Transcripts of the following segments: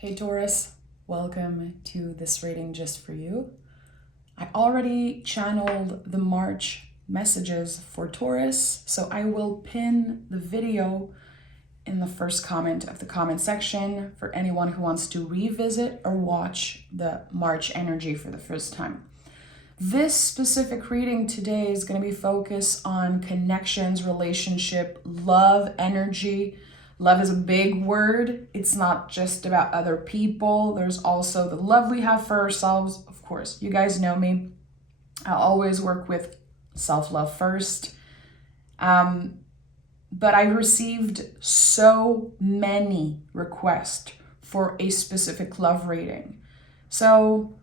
Hey Taurus, welcome to this reading just for you. I already channeled the March messages for Taurus, so I will pin the video in the first comment of the comment section for anyone who wants to revisit or watch the March energy for the first time. This specific reading today is going to be focused on connections, relationship, love, energy. Love is a big word. It's not just about other people. There's also the love we have for ourselves. Of course, you guys know me. I always work with self-love first. But I received so many requests for a specific love reading. So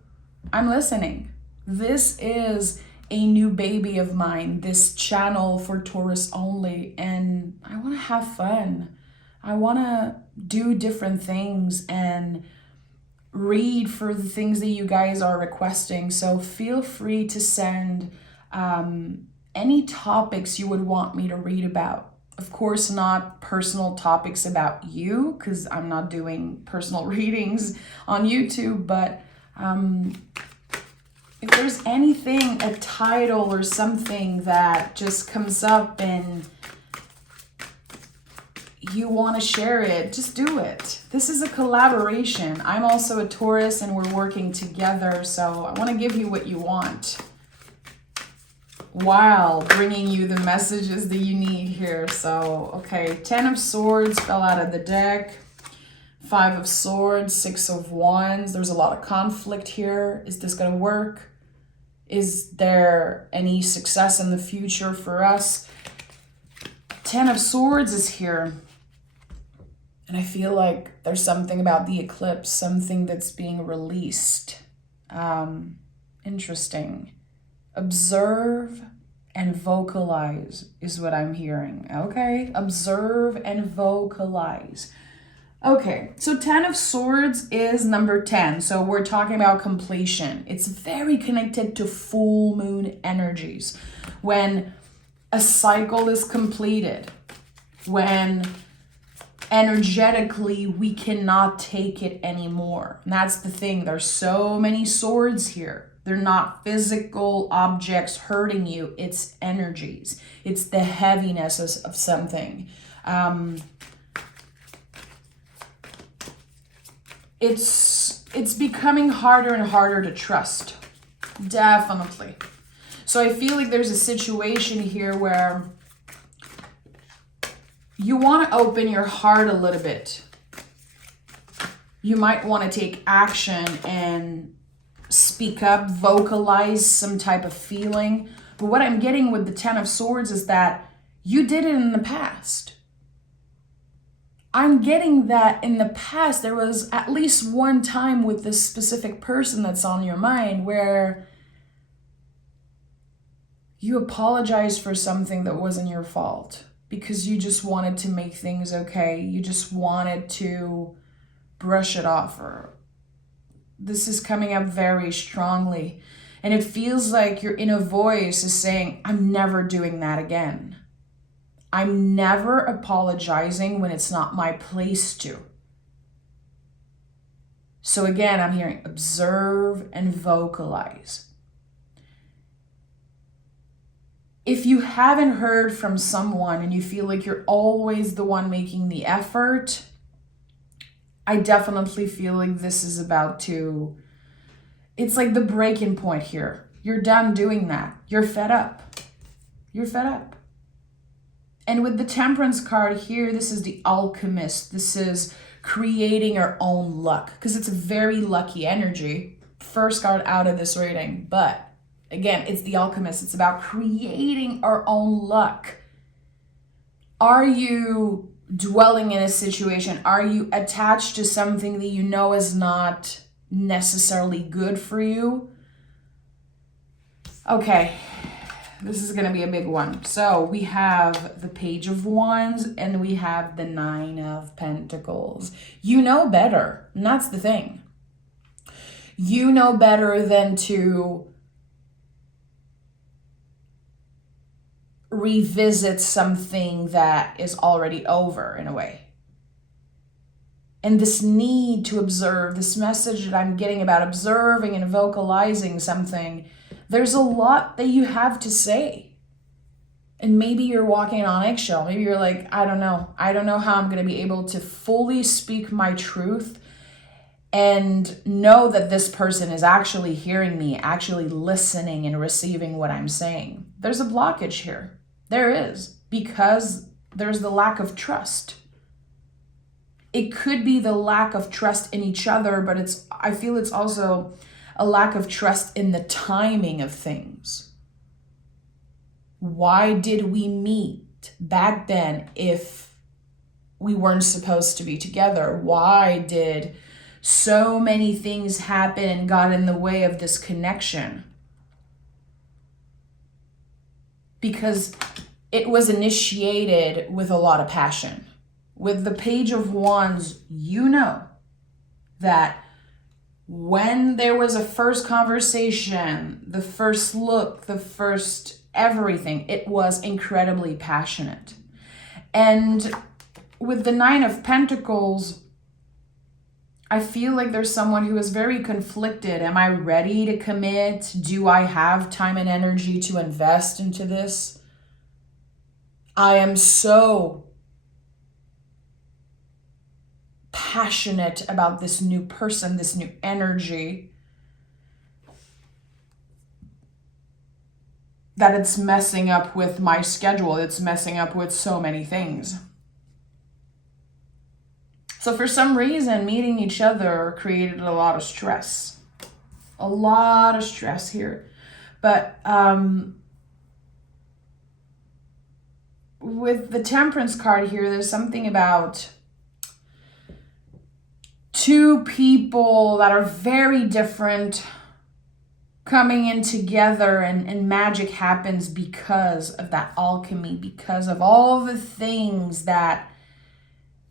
I'm listening. This is a new baby of mine, this channel for Taurus only, and I want to have fun. I want to do different things and read for the things that you guys are requesting. So feel free to send any topics you would want me to read about. Of course, not personal topics about you, because I'm not doing personal readings on YouTube, but if there's anything, a title or something that just comes up and you want to share it, just do it. This is a collaboration. I'm also a Taurus and we're working together, so I want to give you what you want while bringing you the messages that you need here. So, okay, 10 of Swords fell out of the deck. 5 of Swords, 6 of Wands. There's a lot of conflict here. Is this going to work? Is there any success in the future for us? 10 of Swords is here. And I feel like there's something about the eclipse, something that's being released. Interesting. Observe and vocalize is what I'm hearing. Okay, observe and vocalize. Okay, so 10 of Swords is number 10. So we're talking about completion. It's very connected to full moon energies. When a cycle is completed, when energetically we cannot take it anymore. And that's the thing. There's so many swords here. They're not physical objects hurting you. It's energies. It's the heaviness of something. It's becoming harder and harder to trust. Definitely. So I feel like there's a situation here where you want to open your heart a little bit. You might want to take action and speak up, vocalize some type of feeling. But what I'm getting with the 10 of Swords is that you did it in the past. I'm getting that in the past there was at least one time with this specific person that's on your mind where you apologized for something that wasn't your fault. Because you just wanted to make things okay. You just wanted to brush it off. Or this is coming up very strongly. And it feels like your inner voice is saying, I'm never doing that again. I'm never apologizing when it's not my place to. So again, I'm hearing observe and vocalize. If you haven't heard from someone and you feel like you're always the one making the effort, I definitely feel like this is about to, it's like the breaking point here. You're done doing that. You're fed up. You're fed up. And with the Temperance card here, this is the Alchemist. This is creating our own luck because it's a very lucky energy. First card out of this reading, but again, it's the Alchemist. It's about creating our own luck. Are you dwelling in a situation? Are you attached to something that you know is not necessarily good for you? Okay, this is going to be a big one. So we have the Page of Wands and we have the 9 of Pentacles. You know better, and that's the thing. You know better than to revisit something that is already over in a way. And this need to observe, this message that I'm getting about observing and vocalizing something, there's a lot that you have to say. And maybe you're walking on eggshell. Maybe you're like, I don't know how I'm going to be able to fully speak my truth and know that this person is actually hearing me, actually listening and receiving what I'm saying. There's a blockage here. There is, because there's the lack of trust. It could be the lack of trust in each other, but I feel it's also a lack of trust in the timing of things. Why did we meet back then if we weren't supposed to be together? Why did so many things happen and got in the way of this connection? Because it was initiated with a lot of passion. With the Page of Wands, you know that when there was a first conversation, the first look, the first everything, it was incredibly passionate. And with the Nine of Pentacles, I feel like there's someone who is very conflicted. Am I ready to commit? Do I have time and energy to invest into this? I am so passionate about this new person, this new energy, that it's messing up with my schedule. It's messing up with so many things. So for some reason, meeting each other created a lot of stress. A lot of stress here. But with the Temperance card here, there's something about two people that are very different coming in together, and magic happens because of that alchemy, because of all the things that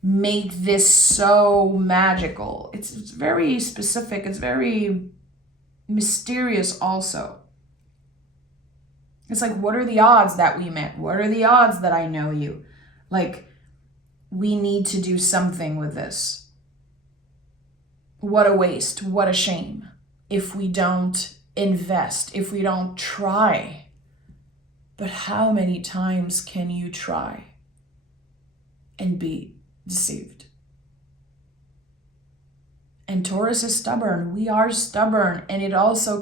make this so magical. It's very specific. It's very mysterious also. It's like, what are the odds that we met? What are the odds that I know you? Like, we need to do something with this. What a waste. What a shame if we don't invest, if we don't try. But how many times can you try and be deceived? And Taurus is stubborn. We are stubborn. And it also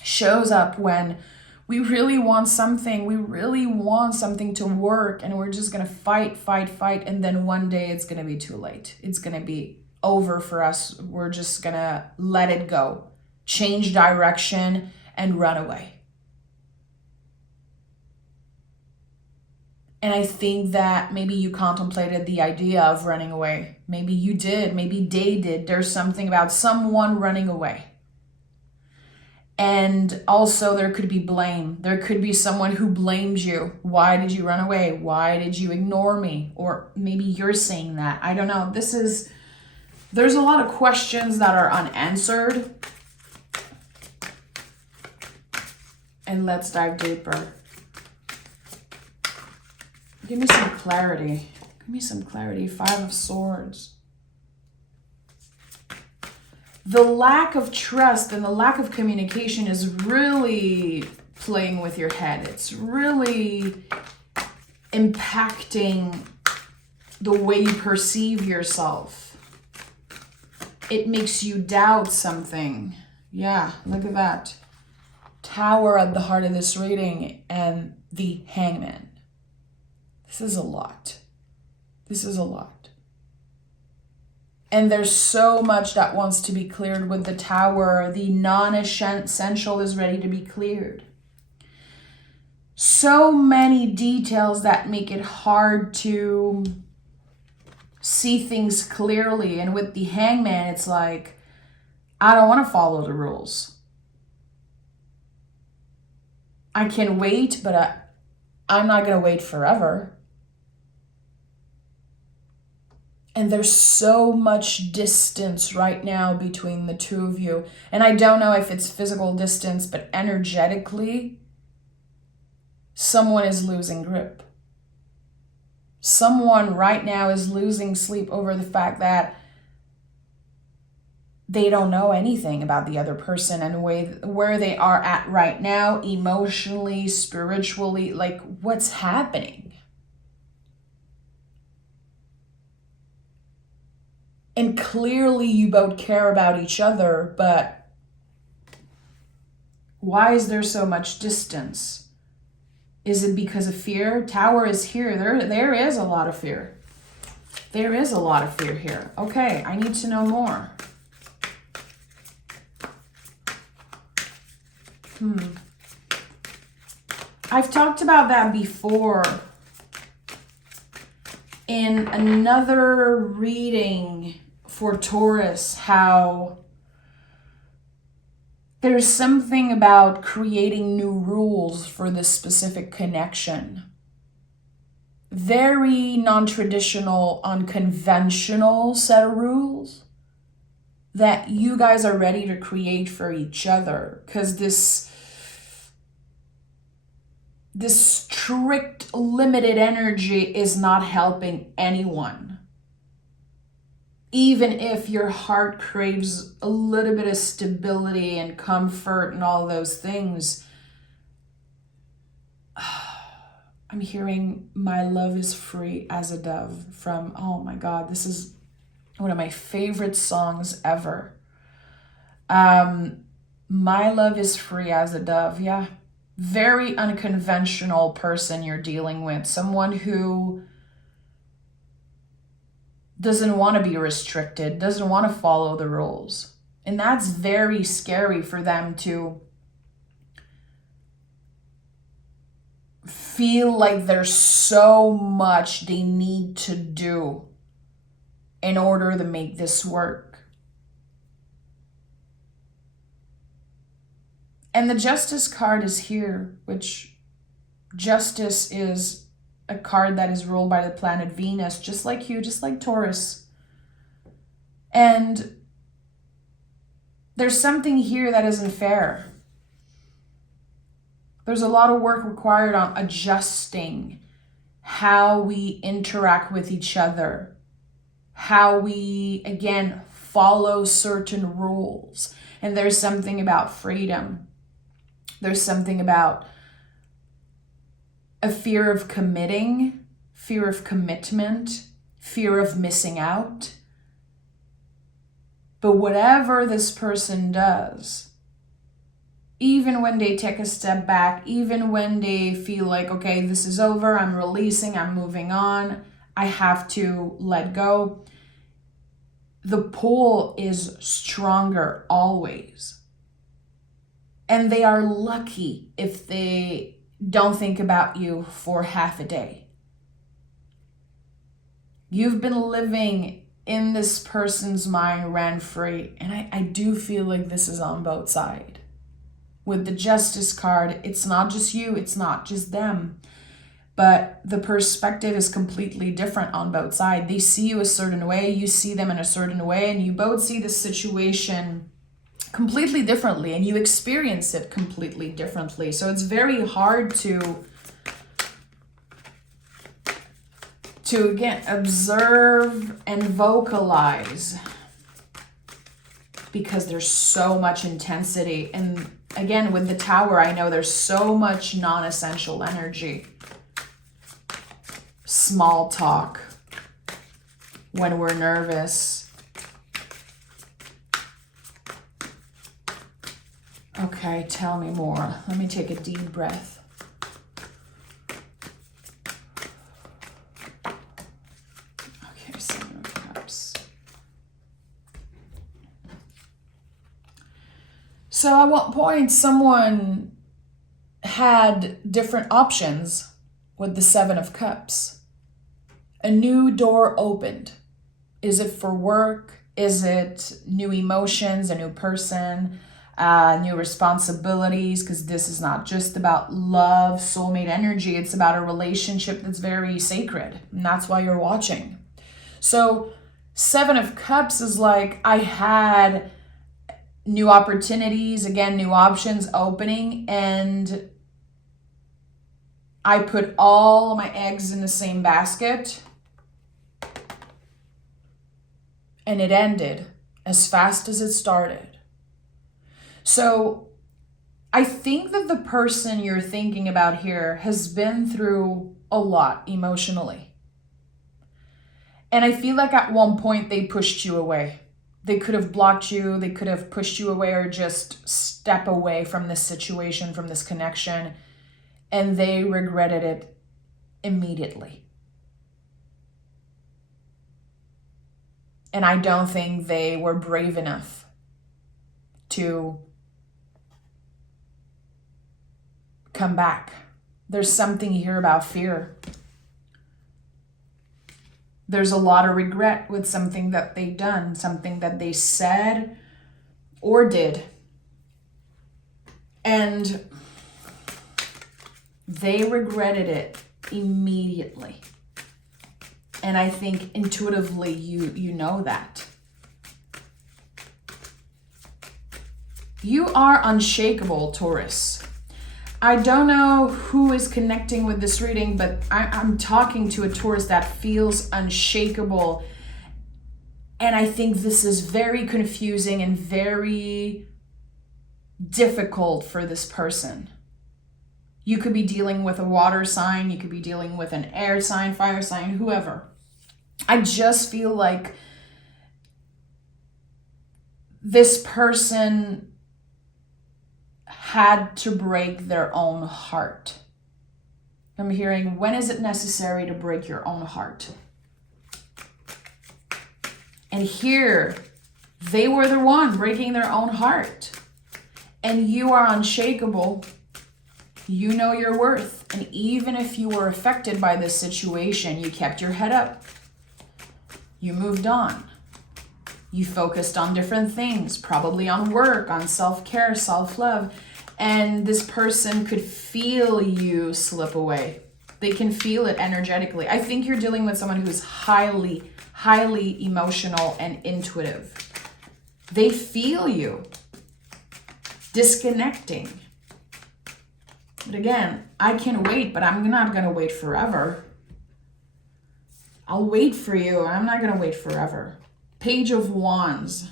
shows up when we really want something. We really want something to work, and we're just going to fight. And then one day it's going to be too late. It's going to be over for us. We're just going to let it go, change direction, and run away. And I think that maybe you contemplated the idea of running away. Maybe you did. Maybe they did. There's something about someone running away. And also there could be blame. There could be someone who blames you. Why did you run away? Why did you ignore me? Or maybe you're saying that. I don't know. There's a lot of questions that are unanswered. And let's dive deeper. Give me some clarity. Give me some clarity. 5 of Swords. The lack of trust and the lack of communication is really playing with your head. It's really impacting the way you perceive yourself. It makes you doubt something. Yeah, look at that. Tower at the heart of this reading and the Hangman. This is a lot. This is a lot. And there's so much that wants to be cleared with the Tower. The non-essential is ready to be cleared. So many details that make it hard to see things clearly. And with the Hangman, it's like, I don't want to follow the rules. I can wait, but I'm not going to wait forever. And there's so much distance right now between the two of you. And I don't know if it's physical distance, but energetically, someone is losing grip. Someone right now is losing sleep over the fact that they don't know anything about the other person and where they are at right now, emotionally, spiritually, like what's happening. And clearly you both care about each other, but why is there so much distance? Is it because of fear? Tower is here. There is a lot of fear. There is a lot of fear here. Okay, I need to know more. I've talked about that before in another reading for Taurus, how there's something about creating new rules for this specific connection. Very non-traditional, unconventional set of rules that you guys are ready to create for each other, because this strict, limited energy is not helping anyone. Even if your heart craves a little bit of stability and comfort and all those things, I'm hearing "My love is free as a dove" from, oh my God, this is one of my favorite songs ever. My love is free as a dove. Yeah. Very unconventional person you're dealing with. Someone who doesn't want to be restricted, doesn't want to follow the rules. And that's very scary for them to feel like there's so much they need to do in order to make this work. And the Justice card is here, which Justice is a card that is ruled by the planet Venus, just like you, just like Taurus. And there's something here that isn't fair. There's a lot of work required on adjusting how we interact with each other, how we, again, follow certain rules. And there's something about freedom. There's something about a fear of committing, fear of commitment, fear of missing out. But whatever this person does, even when they take a step back, even when they feel like, okay, this is over, I'm releasing, I'm moving on, I have to let go, the pull is stronger always. And they are lucky if they don't think about you for half a day. You've been living in this person's mind rent-free, and I do feel like this is on both sides. With the Justice card, it's not just you, it's not just them, but the perspective is completely different on both sides. They see you a certain way, you see them in a certain way, and you both see the situation completely differently, and you experience it completely differently. So it's very hard to again observe and vocalize, because there's so much intensity. And again, with the Tower, I know there's so much non-essential energy. Small talk when we're nervous. Okay, tell me more. Let me take a deep breath. Okay, Seven of Cups. So at what point someone had different options with the Seven of Cups. A new door opened. Is it for work? Is it new emotions, a new person? New responsibilities, because this is not just about love, soulmate energy. It's about a relationship that's very sacred, and that's why you're watching. So Seven of Cups is like, I had new opportunities, again, new options opening, and I put all my eggs in the same basket, and it ended as fast as it started. So I think that the person you're thinking about here has been through a lot emotionally. And I feel like at one point they pushed you away. They could have blocked you, they could have pushed you away, or just step away from this situation, from this connection, and they regretted it immediately. And I don't think they were brave enough to come back. There's something here about fear. There's a lot of regret with something that they've done, something that they said or did. And they regretted it immediately. And I think intuitively you know that. You are unshakable, Taurus. I don't know who is connecting with this reading, but I'm talking to a Taurus that feels unshakable. And I think this is very confusing and very difficult for this person. You could be dealing with a water sign, you could be dealing with an air sign, fire sign, whoever. I just feel like this person had to break their own heart. I'm hearing, when is it necessary to break your own heart? And here, they were the one breaking their own heart. And you are unshakable. You know your worth. And even if you were affected by this situation, you kept your head up. You moved on. You focused on different things, probably on work, on self-care, self-love. And this person could feel you slip away. They can feel it energetically. I think you're dealing with someone who is highly, highly emotional and intuitive. They feel you disconnecting. But again, I can wait, but I'm not going to wait forever. I'll wait for you. I'm not going to wait forever. Page of Wands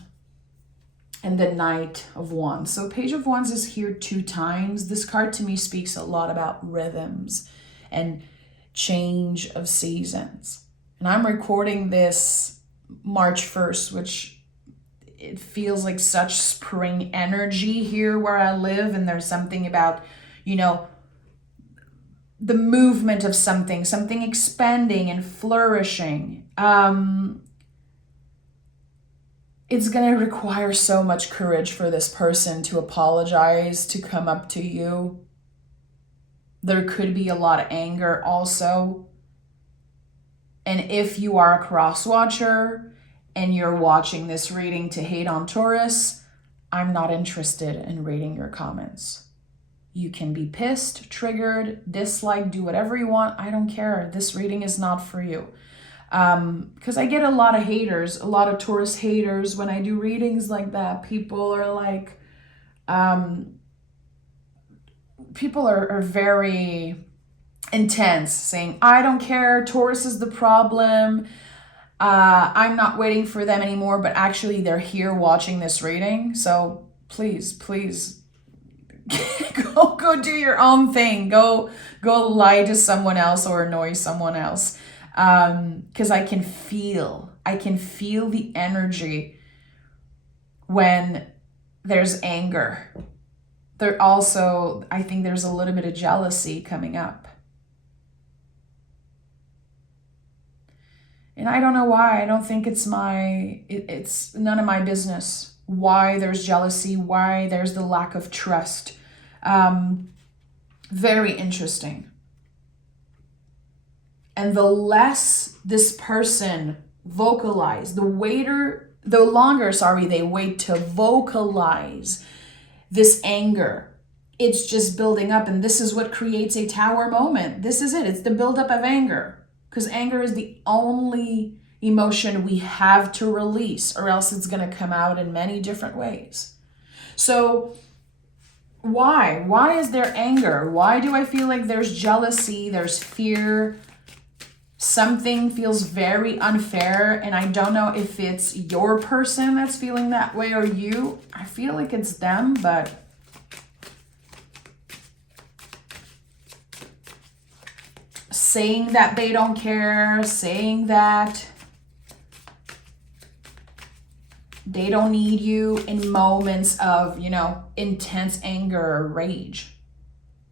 and the Knight of Wands. So Page of Wands is here 2 times. This card to me speaks a lot about rhythms and change of seasons. And I'm recording this March 1st, which it feels like such spring energy here where I live. And there's something about, the movement of something expanding and flourishing. It's going to require so much courage for this person to apologize, to come up to you. There could be a lot of anger also. And if you are a cross watcher and you're watching this reading to hate on Taurus, I'm not interested in reading your comments. You can be pissed, triggered, dislike, do whatever you want. I don't care. This reading is not for you. Because I get a lot of haters, a lot of Taurus haters when I do readings like that. People are like, people are very intense, saying, I don't care, Taurus is the problem. I'm not waiting for them anymore, but actually they're here watching this reading. So please go do your own thing. Go lie to someone else or annoy someone else. Because I can feel the energy when there's anger. I think there's a little bit of jealousy coming up. And I don't know why. I don't think it's none of my business why there's jealousy, why there's the lack of trust. Very interesting. And the less this person vocalize, the longer they wait to vocalize this anger, it's just building up. And this is what creates a tower moment. This is it. It's the buildup of anger. Because anger is the only emotion we have to release, or else it's going to come out in many different ways. So Why? Why is there anger? Why do I feel like there's jealousy, there's fear? Something feels very unfair, and I don't know if it's your person that's feeling that way or you. I feel like it's them, but saying that they don't care, saying that they don't need you in moments of, intense anger or rage.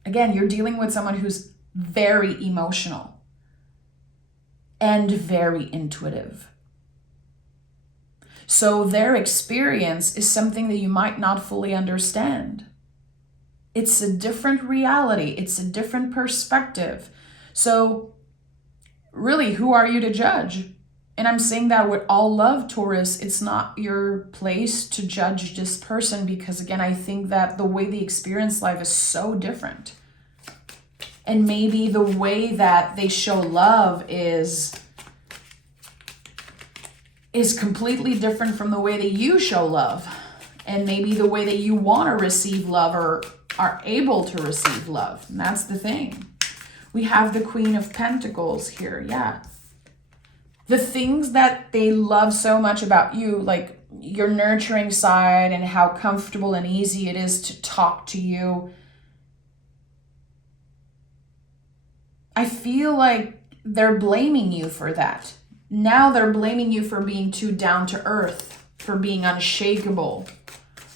Again, you're dealing with someone who's very emotional and very intuitive. So their experience is something that you might not fully understand. It's a different reality. It's a different perspective. So really, who are you to judge? And I'm saying that with all love, Taurus. It's not your place to judge this person because, again, I think that the way they experience life is so different. And maybe the way that they show love is completely different from the way that you show love. And maybe the way that you want to receive love or are able to receive love. And that's the thing. We have the Queen of Pentacles here. Yeah. The things that they love so much about you, like your nurturing side and how comfortable and easy it is to talk to you. I feel like they're blaming you for that. Now they're blaming you for being too down to earth, for being unshakable,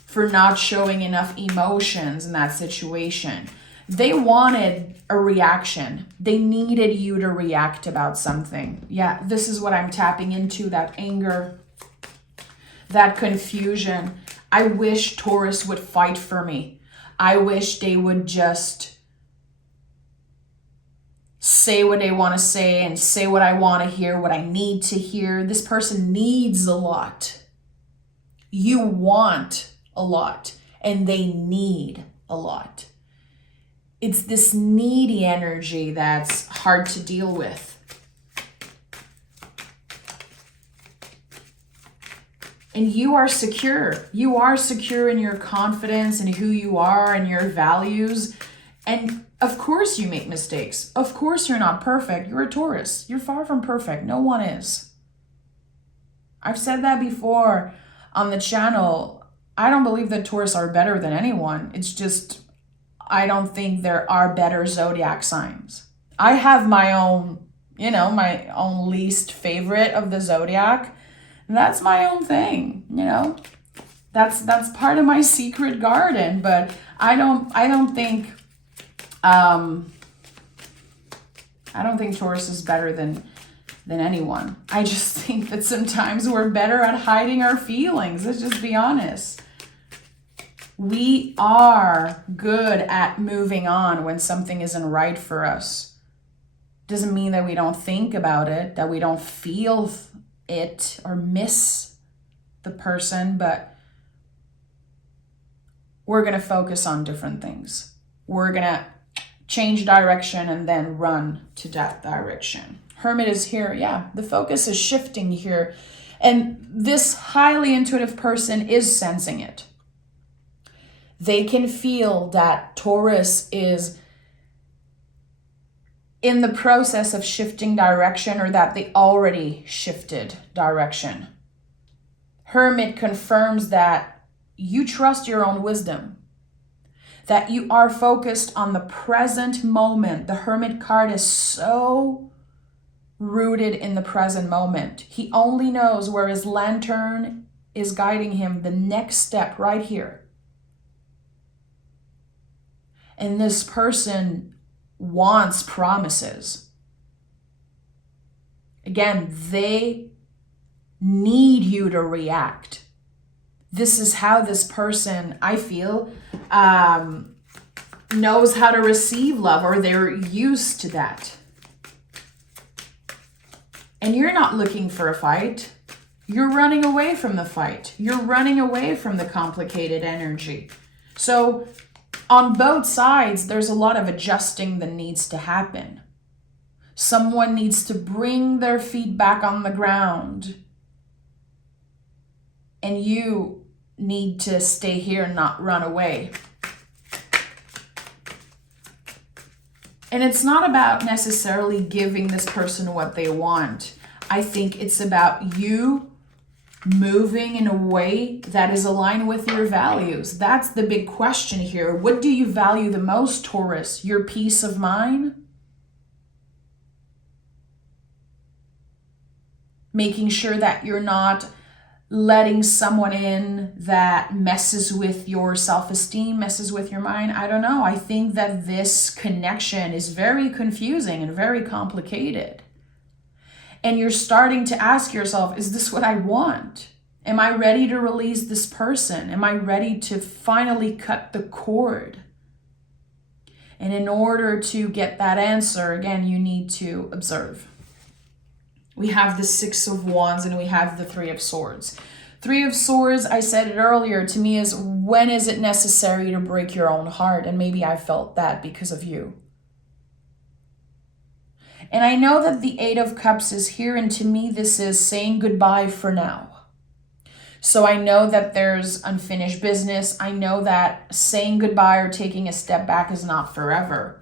for not showing enough emotions in that situation. They wanted a reaction. They needed you to react about something. Yeah, this is what I'm tapping into, that anger, that confusion. I wish Taurus would fight for me. I wish they would just say what they want to say and say what I want to hear, what I need to hear. This person needs a lot. You want a lot, and they need a lot. It's this needy energy that's hard to deal with. And you are secure. You are secure in your confidence and who you are and your values. And of course you make mistakes. Of course you're not perfect. You're a Taurus. You're far from perfect. No one is. I've said that before on the channel. I don't believe that Taurus are better than anyone. It's just, I don't think there are better zodiac signs. I have my own, my own least favorite of the zodiac. That's my own thing, That's part of my secret garden, but I don't think Taurus is better than anyone. I just think that sometimes we're better at hiding our feelings. Let's just be honest. We are good at moving on when something isn't right for us. Doesn't mean that we don't think about it, that we don't feel it or miss the person, but we're going to focus on different things. We're going to change direction and then run to that direction. Hermit is here. Yeah, the focus is shifting here. And this highly intuitive person is sensing it. They can feel that Taurus is in the process of shifting direction, or that they already shifted direction. Hermit confirms that you trust your own wisdom, that you are focused on the present moment. The Hermit card is so rooted in the present moment. He only knows where his lantern is guiding him, the next step right here. And this person wants promises. Again, they need you to react. This is how this person, I feel, knows how to receive love, or they're used to that. And you're not looking for a fight. You're running away from the fight. You're running away from the complicated energy. So on both sides, there's a lot of adjusting that needs to happen. Someone needs to bring their feet back on the ground. And you need to stay here and not run away. And it's not about necessarily giving this person what they want. I think it's about you moving in a way that is aligned with your values. That's the big question here. What do you value the most, Taurus? Your peace of mind? Making sure that you're not letting someone in that messes with your self-esteem, messes with your mind. I don't know. I think that this connection is very confusing and very complicated. And you're starting to ask yourself, is this what I want? Am I ready to release this person? Am I ready to finally cut the cord? And in order to get that answer, again, you need to observe. We have the Six of Wands and we have the Three of Swords. Three of Swords, I said it earlier, to me is, when is it necessary to break your own heart? And maybe I felt that because of you. And I know that the Eight of Cups is here, and to me this is saying goodbye for now. So I know that there's unfinished business. I know that saying goodbye or taking a step back is not forever.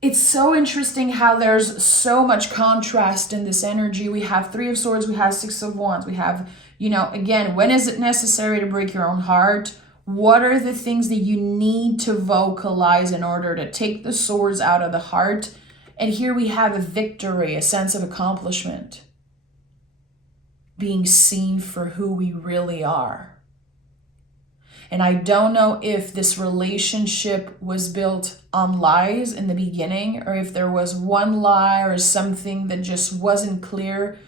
It's so interesting how there's so much contrast in this energy. We have Three of Swords, we have Six of Wands, we have, again, when is it necessary to break your own heart? What are the things that you need to vocalize in order to take the swords out of the heart? And here we have a victory, a sense of accomplishment. Being seen for who we really are. And I don't know if this relationship was built on lies in the beginning, or if there was one lie or something that just wasn't clear.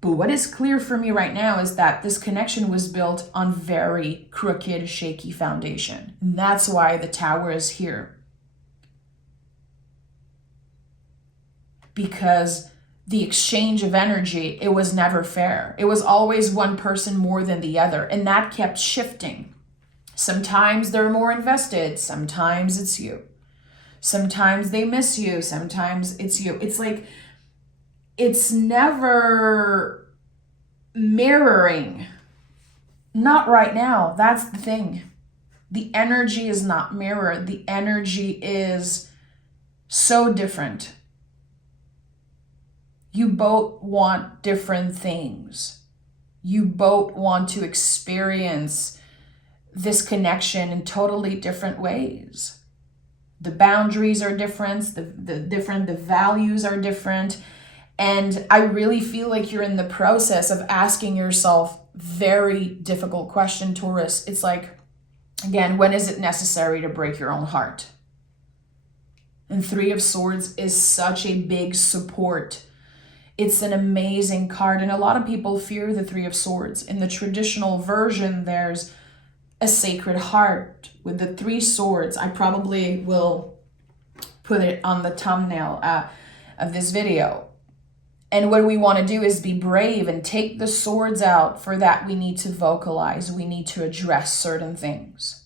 But what is clear for me right now is that this connection was built on very crooked, shaky foundation. And that's why the Tower is here. Because the exchange of energy, it was never fair. It was always one person more than the other. And that kept shifting. Sometimes they're more invested. Sometimes it's you. Sometimes they miss you. Sometimes it's you. It's like, it's never mirroring. Not right now. That's the thing. The energy is not mirrored. The energy is so different. You both want different things. You both want to experience this connection in totally different ways. The boundaries are different, the values are different. And I really feel like you're in the process of asking yourself very difficult question, Taurus. It's like, again, when is it necessary to break your own heart? And Three of Swords is such a big support. It's an amazing card. And a lot of people fear the Three of Swords. In the traditional version, there's a sacred heart with the three swords. I probably will put it on the thumbnail of this video. And what we want to do is be brave and take the swords out. For that, we need to vocalize. We need to address certain things.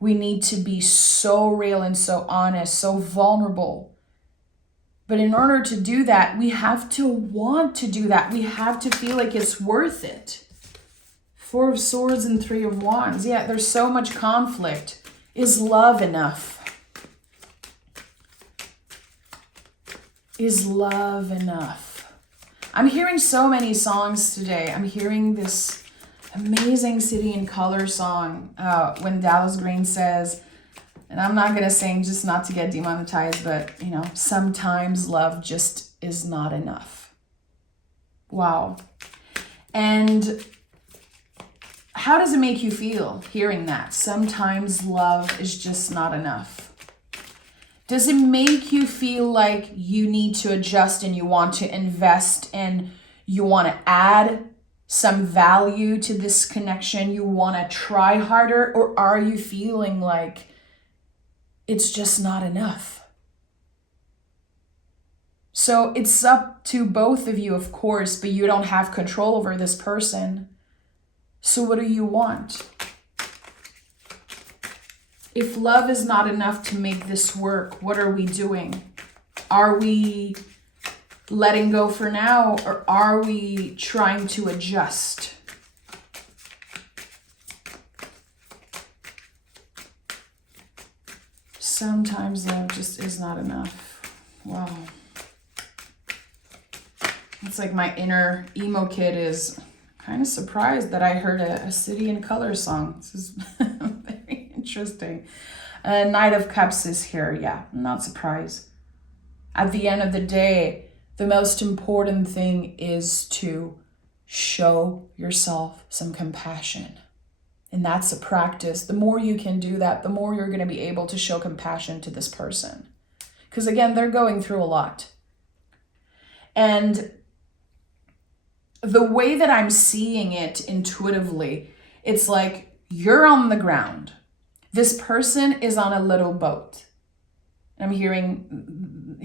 We need to be so real and so honest, so vulnerable. But in order to do that, we have to want to do that. We have to feel like it's worth it. Four of Swords and Three of Wands. Yeah, there's so much conflict. Is love enough? Is love enough? I'm hearing so many songs today. I'm hearing this amazing City in Color song when Dallas Green says, and I'm not going to sing just not to get demonetized, but, sometimes love just is not enough. Wow. And how does it make you feel hearing that? Sometimes love is just not enough. Does it make you feel like you need to adjust and you want to invest and you want to add some value to this connection? You want to try harder? Or are you feeling like it's just not enough? So it's up to both of you, of course, but you don't have control over this person. So what do you want? If love is not enough to make this work, what are we doing? Are we letting go for now, or are we trying to adjust? sometimes though just is not enough. Wow. It's like my inner emo kid is kind of surprised that I heard a City in Color song. This is very interesting. Knight of Cups is here. Yeah, I'm not surprised. At the end of the day, the most important thing is to show yourself some compassion. And that's a practice. The more you can do that, the more you're going to be able to show compassion to this person. Because again, they're going through a lot. And the way that I'm seeing it intuitively, it's like you're on the ground. This person is on a little boat. I'm hearing,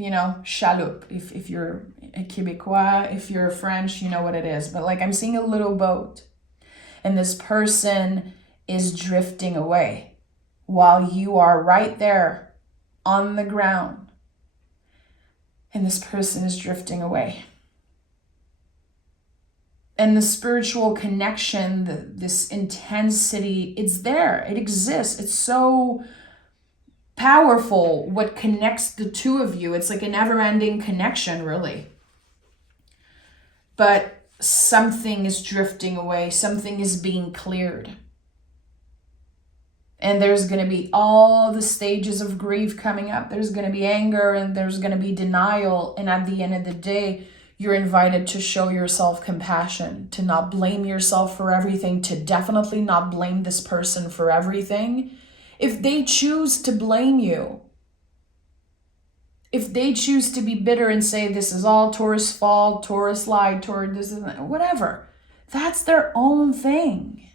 chaloupe. If you're a Québécois, if you're French, you know what it is. But like I'm seeing a little boat. And this person is drifting away while you are right there on the ground. And this person is drifting away. And the spiritual connection, this intensity, it's there. It exists. It's so powerful what connects the two of you. It's like a never-ending connection, really. But something is drifting away. Something is being cleared. And there's going to be all the stages of grief coming up. There's going to be anger and there's going to be denial. And at the end of the day, you're invited to show yourself compassion, to not blame yourself for everything, to definitely not blame this person for everything. If they choose to blame you, if they choose to be bitter and say, this is all Taurus' fault, Taurus lied, Taurus this is whatever, that's their own thing.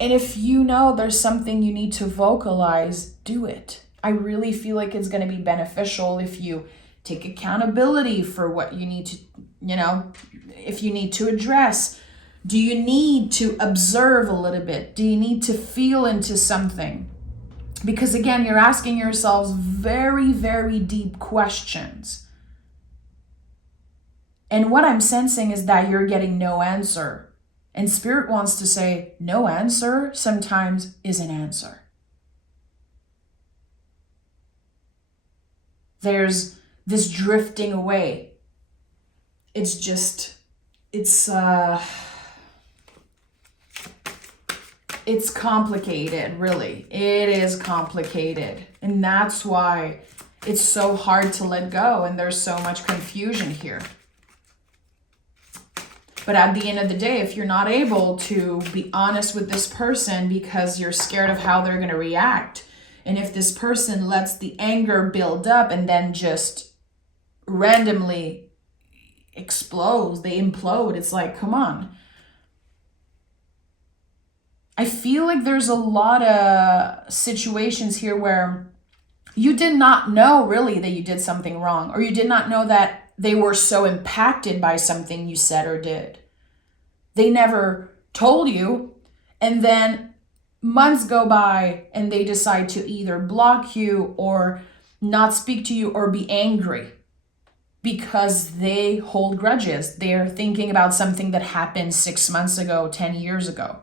And if you know there's something you need to vocalize, do it. I really feel like it's going to be beneficial if you take accountability for what you need to, if you need to address. Do you need to observe a little bit? Do you need to feel into something? Because again, you're asking yourselves very, very deep questions. And what I'm sensing is that you're getting no answer. And Spirit wants to say, no answer sometimes is an answer. There's this drifting away. It's complicated, really. It is complicated. And that's why it's so hard to let go and there's so much confusion here. But at the end of the day, if you're not able to be honest with this person because you're scared of how they're going to react, and if this person lets the anger build up and then just randomly explodes, they implode, it's like, come on. I feel like there's a lot of situations here where you did not know really that you did something wrong, or you did not know that they were so impacted by something you said or did. They never told you, and then months go by and they decide to either block you or not speak to you or be angry because they hold grudges. They're thinking about something that happened 6 months ago, 10 years ago.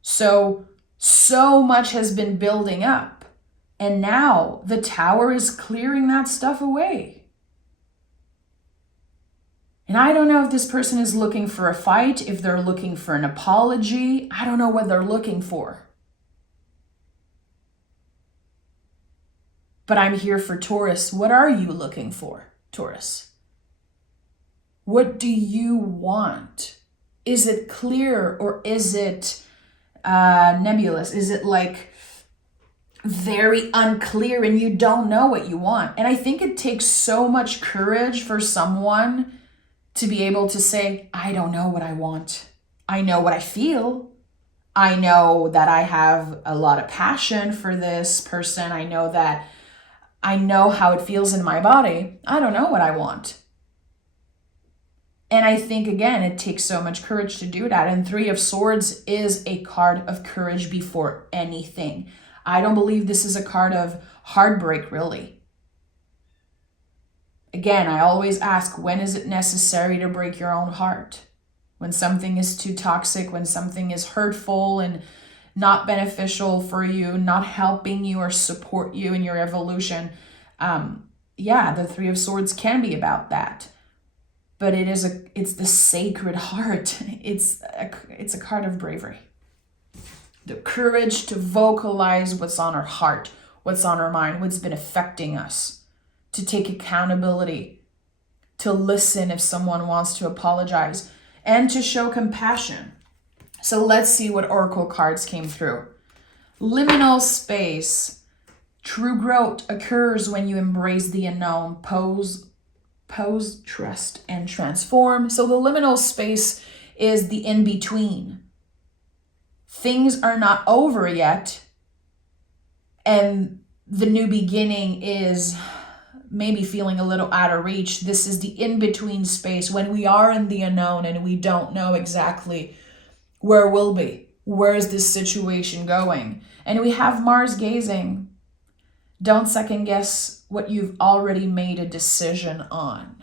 So much has been building up, and now the Tower is clearing that stuff away. And I don't know if this person is looking for a fight, if they're looking for an apology. I don't know what they're looking for. But I'm here for Taurus. What are you looking for, Taurus? What do you want? Is it clear or is it nebulous? Is it like very unclear and you don't know what you want? And I think it takes so much courage for someone to be able to say, I don't know what I want. I know what I feel. I know that I have a lot of passion for this person. I know how it feels in my body. I don't know what I want. And I think, again, it takes so much courage to do that. And 3 of Swords is a card of courage before anything. I don't believe this is a card of heartbreak, really. Again, I always ask, when is it necessary to break your own heart? when something is too toxic, when something is hurtful and not beneficial for you, not helping you or support you in your evolution. Yeah, the Three of Swords can be about that. But it's the sacred heart. It's a card of bravery. The courage to vocalize what's on our heart, what's on our mind, what's been affecting us, to take accountability, to listen if someone wants to apologize, and to show compassion. So let's see what oracle cards came through. Liminal space. True growth occurs when you embrace the unknown. Pose, trust, and transform. So the liminal space is the in-between. Things are not over yet, and the new beginning is maybe feeling a little out of reach. This is the in-between space when we are in the unknown and we don't know exactly where we'll be. Where is this situation going? And we have Mars gazing. Don't second guess what you've already made a decision on.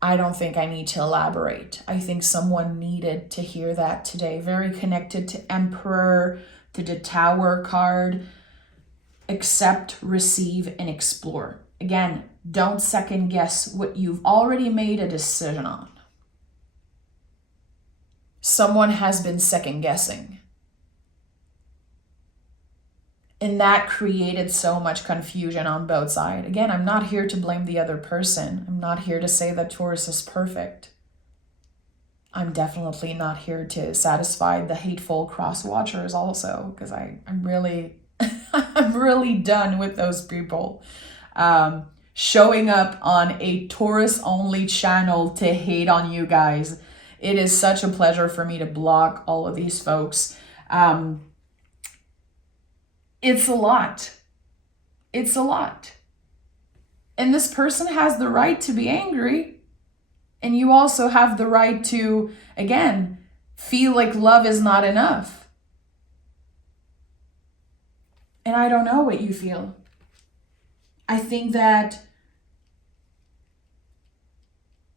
I don't think I need to elaborate. I think someone needed to hear that today. Very connected to Emperor, to the Tower card. Accept, receive, and explore. Again, don't second guess what you've already made a decision on. Someone has been second guessing. And that created so much confusion on both sides. Again, I'm not here to blame the other person. I'm not here to say that Taurus is perfect. I'm definitely not here to satisfy the hateful cross watchers also, because I'm really, I'm really done with those people showing up on a Taurus only channel to hate on you guys. It is such a pleasure for me to block all of these folks. It's a lot. It's a lot. And this person has the right to be angry. And you also have the right to, again, feel like love is not enough. And I don't know what you feel. I think that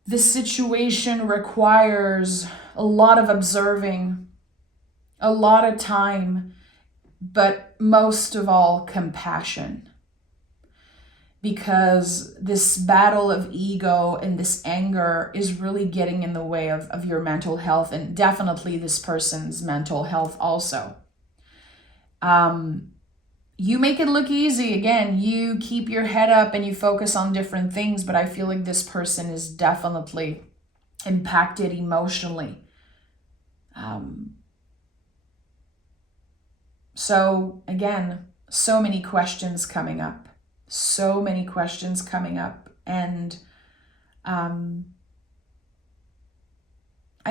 this situation requires a lot of observing, a lot of time, but most of all, compassion. Because this battle of ego and this anger is really getting in the way of your mental health, and definitely this person's mental health also. You make it look easy. Again, you keep your head up and you focus on different things, but I feel like this person is definitely impacted emotionally. So again, so many questions coming up. So many questions coming up. And I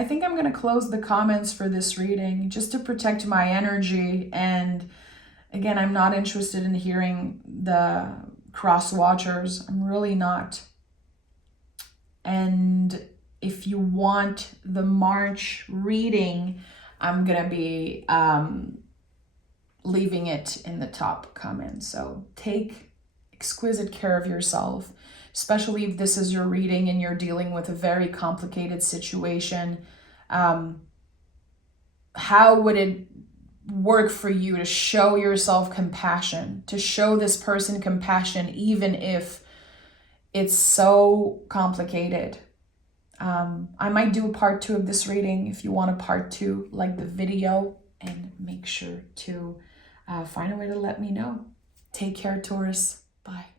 think I'm going to close the comments for this reading just to protect my energy. And again, I'm not interested in hearing the cross watchers. I'm really not. And if you want the March reading, I'm going to be leaving it in the top comments. So take exquisite care of yourself, especially if this is your reading and you're dealing with a very complicated situation. How would it work for you to show yourself compassion, to show this person compassion, even if it's so complicated? I might do a part 2 of this reading. If you want a part 2, like the video, and make sure to find a way to let me know. Take care, Taurus. Bye.